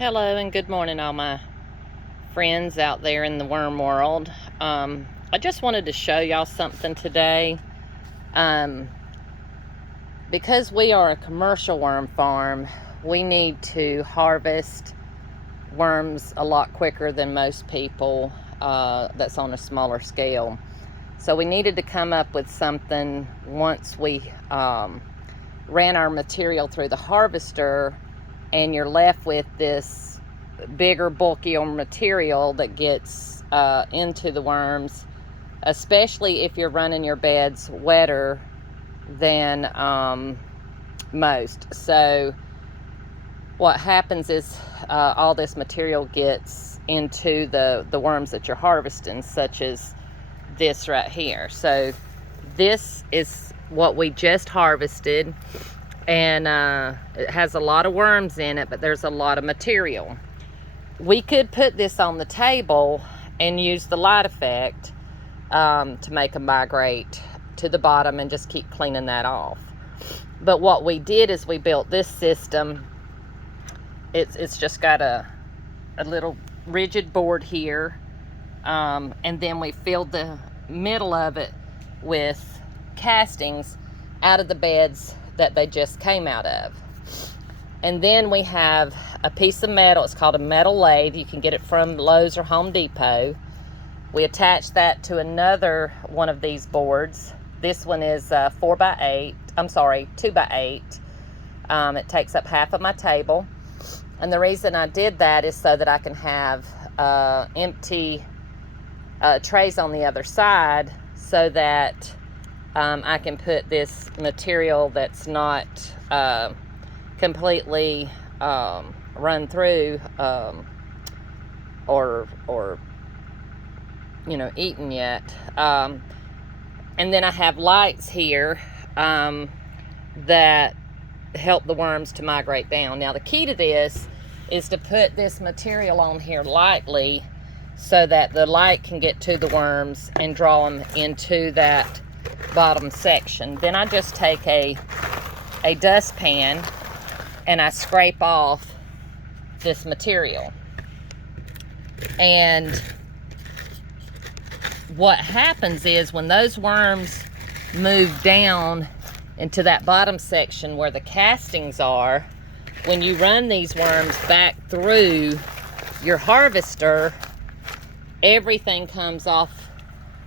Hello and good morning, all my friends out there in the worm world. I just wanted to show y'all something today. Because we are a commercial worm farm, we need to harvest worms a lot quicker than most people that's on a smaller scale. So we needed to come up with something once we ran our material through the harvester, and you're left with this bigger, bulkier material that gets into the worms, especially if you're running your beds wetter than most. So what happens is all this material gets into the worms that you're harvesting, such as this right here. So this is what we just harvested, and it has a lot of worms in it, but there's a lot of material. We could put this on the table and use the light effect to make them migrate to the bottom and just keep cleaning that off. But what we did is we built this system. It's just got a little rigid board here, and then we filled the middle of it with castings out of the beds that they just came out of. And then we have a piece of metal. It's called a metal lathe. You can get it from Lowe's or Home Depot. We attach that to another one of these boards. This one is 2x8. It takes up half of my table. And the reason I did that is so that I can have empty trays on the other side, so that I can put this material that's not completely run through or eaten yet. And then I have lights here that help the worms to migrate down. Now the key to this is to put this material on here lightly so that the light can get to the worms and draw them into that bottom section. Then I just take a dustpan and I scrape off this material. And what happens is when those worms move down into that bottom section where the castings are, when you run these worms back through your harvester, everything comes off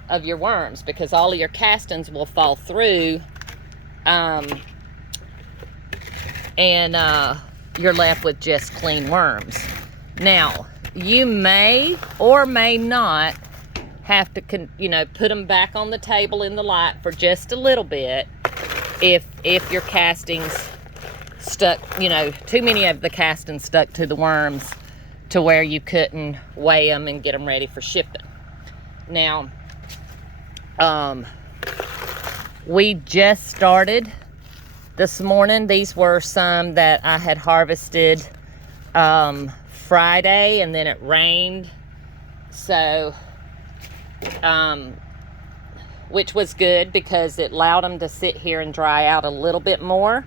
of your worms because all of your castings will fall through, and you're left with just clean worms. Now, you may or may not have to put them back on the table in the light for just a little bit if your castings stuck, too many of the castings stuck to the worms to where you couldn't weigh them and get them ready for shipping. Now, we just started this morning. These were some that I had harvested Friday, and then it rained, so which was good because it allowed them to sit here and dry out a little bit more.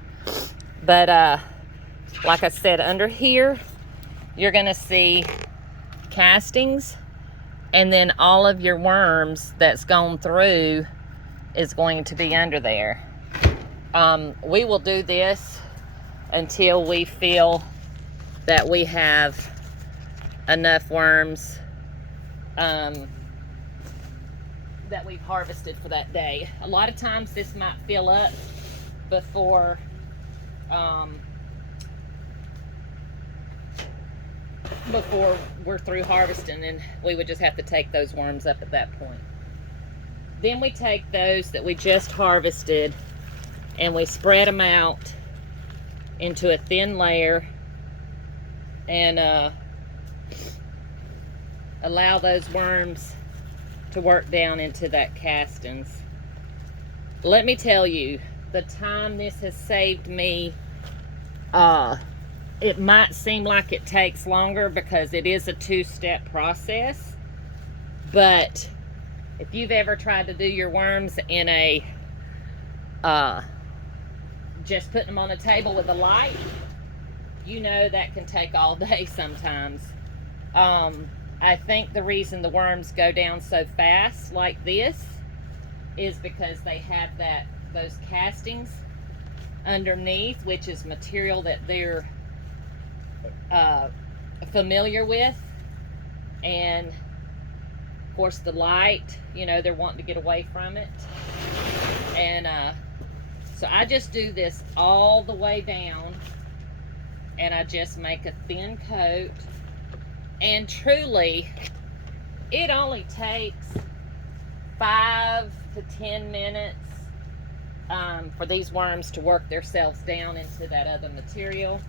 But like I said, under here you're gonna see castings, and then all of your worms that's gone through is going to be under there. We will do this until we feel that we have enough worms that we've harvested for that day. A lot of times this might fill up before we're through harvesting, and we would just have to take those worms up at that point. Then we take those that we just harvested and we spread them out into a thin layer and allow those worms to work down into that castings. Let me tell you, the time this has saved me, it might seem like it takes longer because it is a two-step process, but if you've ever tried to do your worms in a just putting them on a table with a light, you know that can take all day sometimes. I think the reason the worms go down so fast like this is because they have those castings underneath, which is material that they're familiar with, and of course the light, they're wanting to get away from it. And so I just do this all the way down, and I just make a thin coat, and truly it only takes 5 to 10 minutes for these worms to work themselves down into that other material.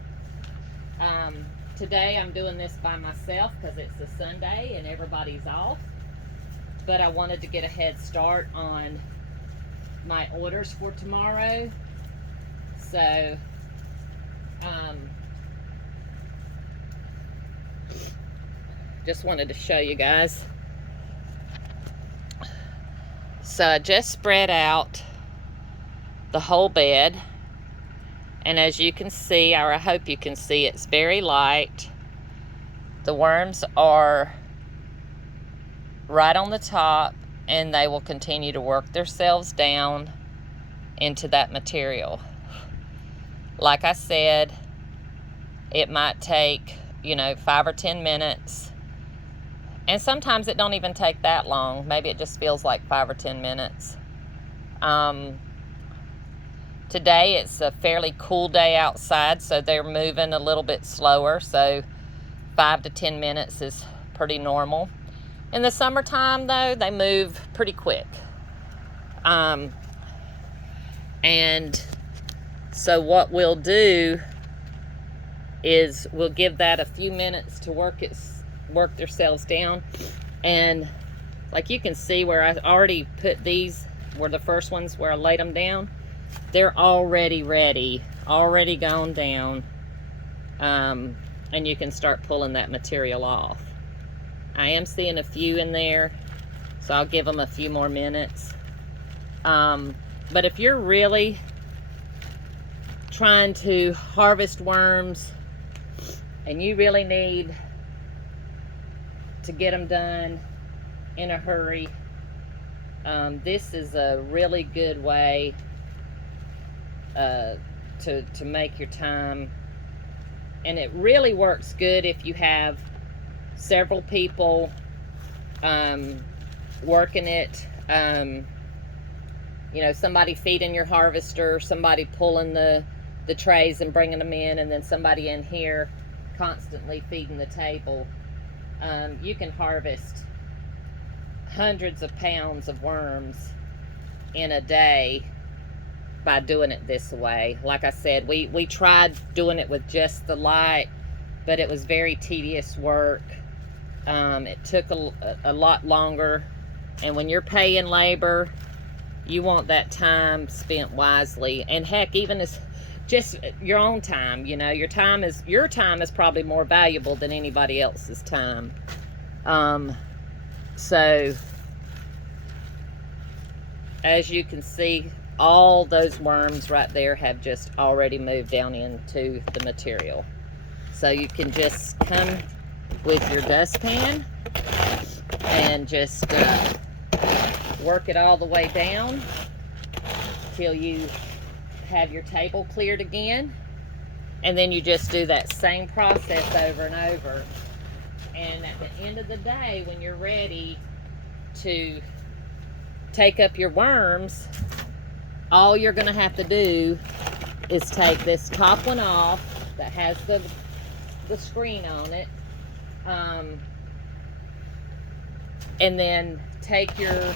Today I'm doing this by myself because it's a Sunday and everybody's off, but I wanted to get a head start on my orders for tomorrow. So just wanted to show you guys. So I just spread out the whole bed, and as you can see, or I hope you can see, it's very light. The worms are right on the top, and they will continue to work themselves down into that material. Like I said, it might take 5 or 10 minutes, and sometimes it don't even take that long. Maybe it just feels like 5 or 10 minutes. Today it's a fairly cool day outside, so they're moving a little bit slower, so 5 to 10 minutes is pretty normal. In the summertime though, they move pretty quick. And so what we'll do is we'll give that a few minutes to work themselves down. And like you can see where I already put these, were the first ones where I laid them down. They're already ready, already gone down. And you can start pulling that material off. I am seeing a few in there, so I'll give them a few more minutes. But if you're really trying to harvest worms and you really need to get them done in a hurry, this is a really good way to make your time. And it really works good if you have several people working it. Somebody feeding your harvester, somebody pulling the trays and bringing them in, and then somebody in here constantly feeding the table. You can harvest hundreds of pounds of worms in a day by doing it this way. Like I said, we tried doing it with just the light, but it was very tedious work. It took a lot longer, and when you're paying labor, you want that time spent wisely. And heck, even as just your own time, your time is probably more valuable than anybody else's time. So as you can see, all those worms right there have just already moved down into the material. So you can just come with your dustpan and just work it all the way down till you have your table cleared again, and then you just do that same process over and over. And at the end of the day, when you're ready to take up your worms, all you're going to have to do is take this top one off that has the screen on it, and then take your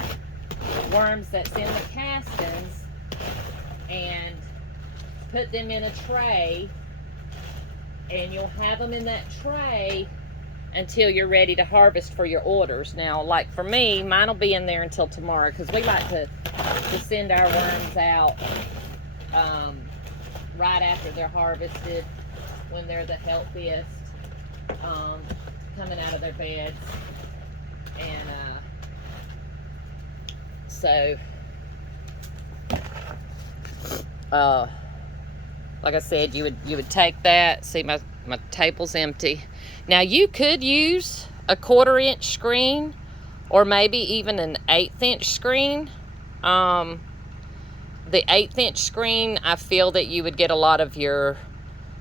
worms that's in the castings and put them in a tray, and you'll have them in that tray until you're ready to harvest for your orders. Now, like for me, mine will be in there until tomorrow, because we like to send our worms out right after they're harvested, when they're the healthiest, coming out of their beds. And like I said, you would take that. See, my table's empty. Now you could use a 1/4 inch screen, or maybe even an 1/8 inch screen. The 1/8 inch screen, I feel that you would get a lot of your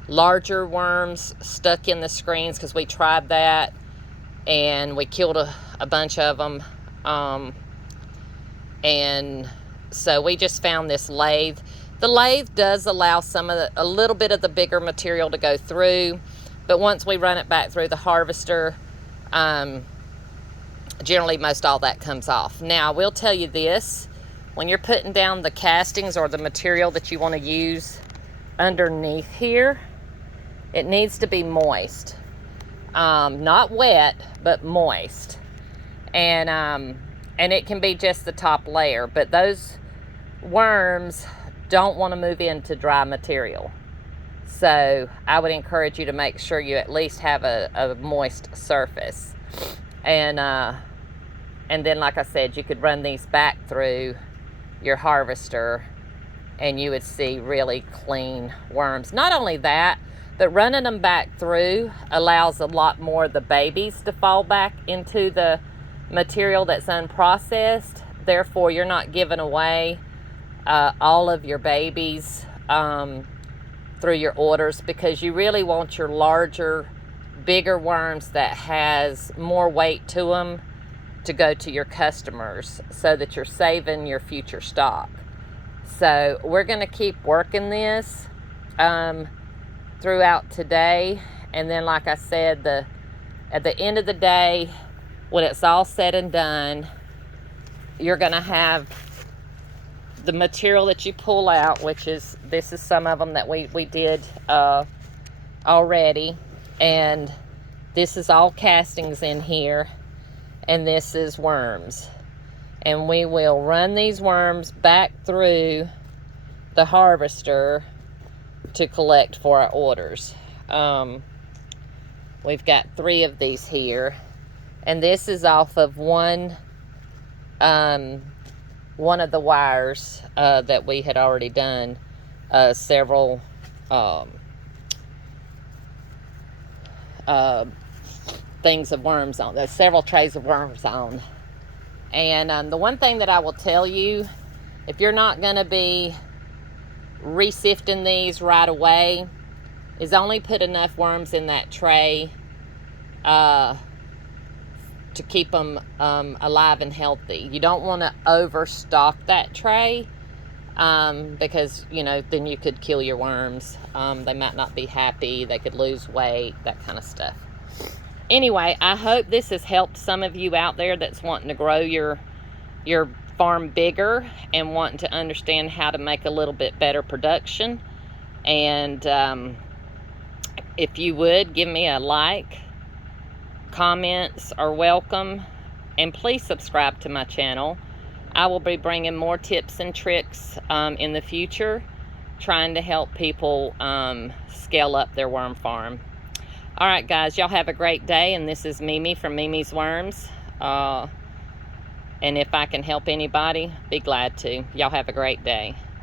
larger worms stuck in the screens, because we tried that and we killed a bunch of them. And so we just found this lathe. The lathe does allow a little bit of the bigger material to go through, but once we run it back through the harvester, generally most all that comes off. Now, I will tell you this, when you're putting down the castings or the material that you want to use underneath here, it needs to be moist. Not wet, but moist. And it can be just the top layer, but those worms don't want to move into dry material. So I would encourage you to make sure you at least have a moist surface. And then, like I said, you could run these back through your harvester and you would see really clean worms. Not only that, but running them back through allows a lot more of the babies to fall back into the material that's unprocessed. Therefore, you're not giving away all of your babies through your orders, because you really want your larger, bigger worms that has more weight to them to go to your customers, so that you're saving your future stock. So we're going to keep working this throughout today, and then, like I said, at the end of the day, when it's all said and done, you're going to have the material that you pull out, which is, this is some of them that we did already, and this is all castings in here, and this is worms. And we will run these worms back through the harvester to collect for our orders. We've got 3 of these here, and this is off of one of the wires that we had already done several things of worms on. There's several trays of worms on. And the one thing that I will tell you, if you're not going to be resifting these right away, is only put enough worms in that tray to keep them alive and healthy. You don't want to overstock that tray because, you know, then you could kill your worms. They might not be happy. They could lose weight, that kind of stuff. Anyway, I hope this has helped some of you out there that's wanting to grow your farm bigger and wanting to understand how to make a little bit better production. And if you would, give me a like. Comments are welcome, and please subscribe to my channel. I will be bringing more tips and tricks in the future, trying to help people scale up their worm farm. All right, guys, y'all have a great day, and this is Mimi from Mimi's Worms. And if I can help anybody, be glad to. Y'all have a great day.